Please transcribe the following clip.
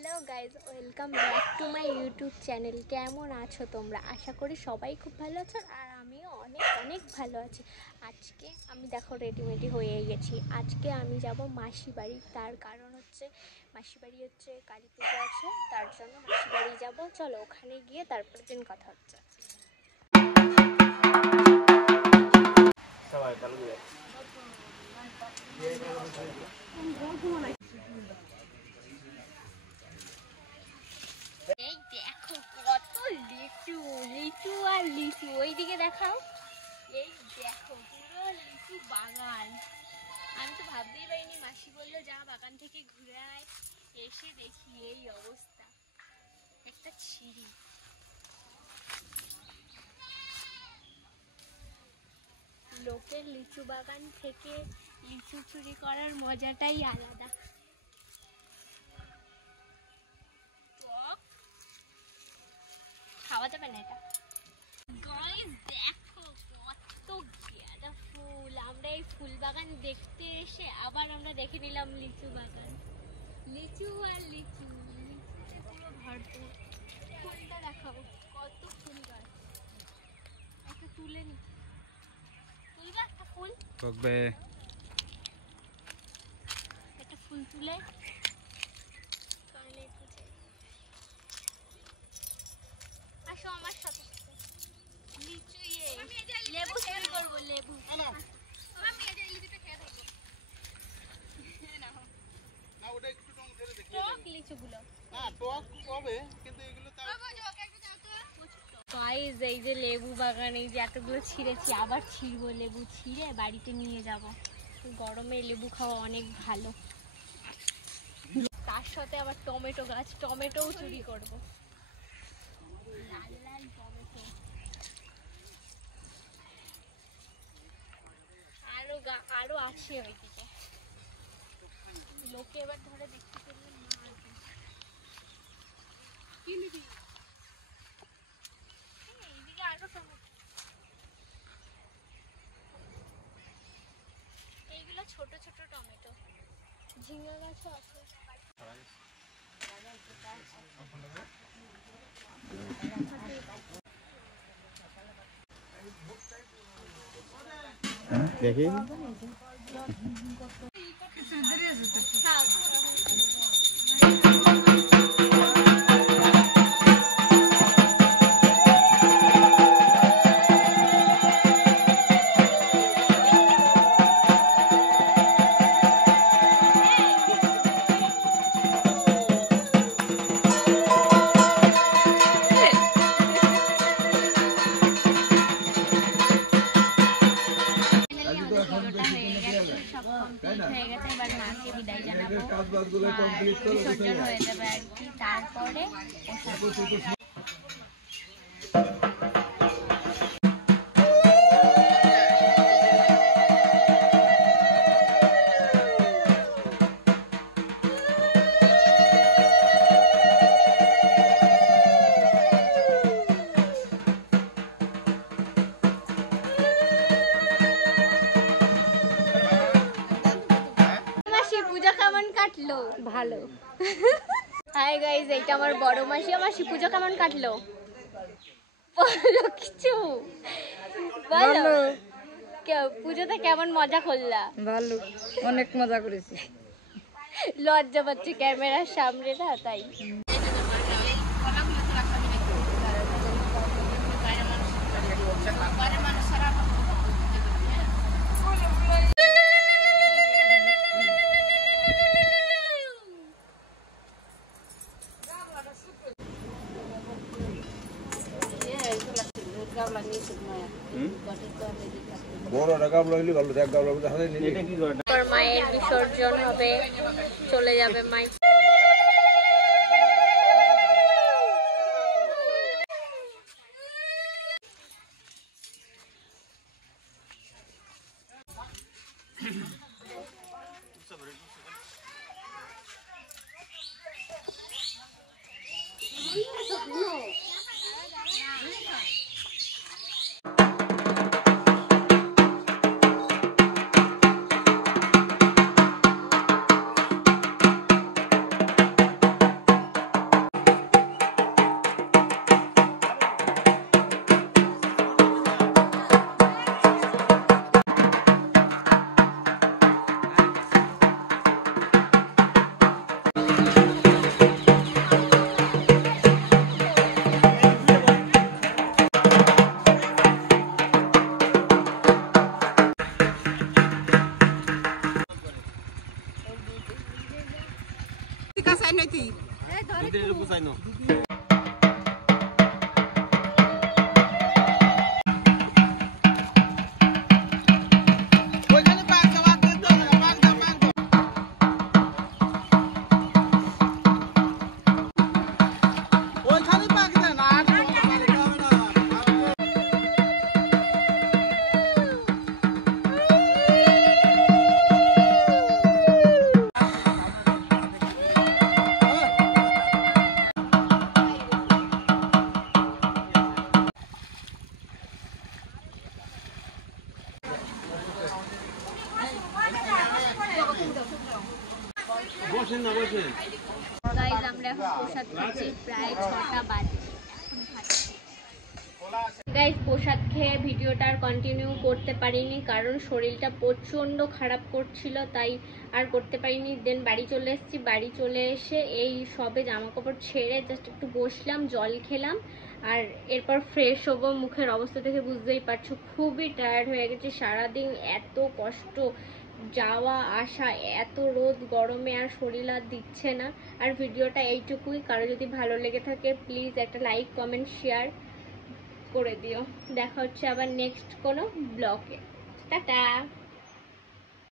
Hello guys, welcome back to my YouTube channel. কেমন আছো তোমরা? আশা করি সবাই খুব ভালো আছো, আর আমিও অনেক অনেক ভালো আছি। আজকে আমি দেখো রেডিমেডি হয়ে গেছি। আজকে আমি যাব মাসি বাড়ি। তার কারণ হচ্ছে মাসি বাড়ি হচ্ছে কালী পুজো আছে, তার জন্য মাসি বাড়ি যাবো। চলো ওখানে গিয়ে তারপরের দিন কথা হচ্ছে। এই দেখো কত লিচু, লিচু আর লিচু। ওইদিকে দেখাও, এই দেখো পুরো লিচু বাগান। আমি তো ভাবতেই পারিনি, মাসি বললো যা বাগান থেকে ঘুরে আয়। এসে দেখি এই অবস্থা, একটা ছিঁড়ি। লোকের লিচু বাগান থেকে লিচু চুরি করার মজাটাই আলাদা। খাওয়া যাবে না এটা। গাইস দেখো কত গাঁদা ফুল। আমরা এই ফুল বাগান দেখতে এসে আবার আমরা দেখে নিলাম লিচু বাগান। লিচু আর লিচু, লিচুতে পুরো ভরপুর। ফুলটা দেখাও, কত ফুল গাছ। একটা তুলে নি, তুলবে একটা ফুল? একটা ফুল তুলে আসো আমার সাথে। লিচু লেবু চুরি করবো, লেবু। টক লিচুগুলো গাইস, এই যে লেবু বাগান, এই যে এতগুলো ছিঁড়েছি, আবার ছিঁড়বো। লেবু ছিঁড়ে বাড়িতে নিয়ে যাব। গরমে লেবু খাওয়া অনেক ভালো। তার সাথে আবার টমেটো গাছ, টমেটোও চুরি করবো। লাল লাল টমেটো। আরো আছে ওইদিকে। লোকে এবার ধরে দেখতে পেলে মারবে। কি নিবি? এইদিকে আরো টমেটো। এইগুলো ছোট ছোট টমেটো। ঝিঙ্গা গাছও আছে। দেখি বিসর্জন হয়ে যাবে আর কি। তারপরে পূজা কেমন কাটলো? ভালো। হাই গাইস, এইটা আমার বড় মাসি। মাসি পুজো কেমন কাটলো? বলো কিছু, বলো। পুজোতে কেমন মজা করলা? ভালো, অনেক মজা করেছি। লজ্জা পাচ্ছে ক্যামেরার সামনে না, তাই। মায়ের বিসর্জন হবে, চলে যাবে মাই। নাকি গাইজ আমরা এখন প্রসাদ খাচ্ছি, প্রায় 6টা বাজে। গাইজ প্রসাদ খেয়ে ভিডিওটা আর কন্টিনিউ করতে পারিনি, কারণ শরীরটা প্রচণ্ড খারাপ করছিল, তাই আর করতে পারিনি। দেন বাড়ি চলে এসেছি। বাড়ি চলে এসে এই সবে জামা কাপড় ছেড়ে জাস্ট একটু বসলাম, জল খেলাম, আর এরপর ফ্রেশ হবো। মুখের অবস্থা থেকে বুঝতেই পারছো খুবই টায়ার্ড হয়ে গেছে। সারাদিন এত কষ্ট, যাওয়া আসা, এত রোদ গরমে, আর শরীর আর দিচ্ছে না। আর ভিডিওটা এইটুকুই। কারো যদি ভালো লেগে থাকে প্লিজ একটা লাইক, কমেন্ট, শেয়ার করে দিও। দেখা হচ্ছে আবার নেক্সট কোনো ব্লগে। টাটা।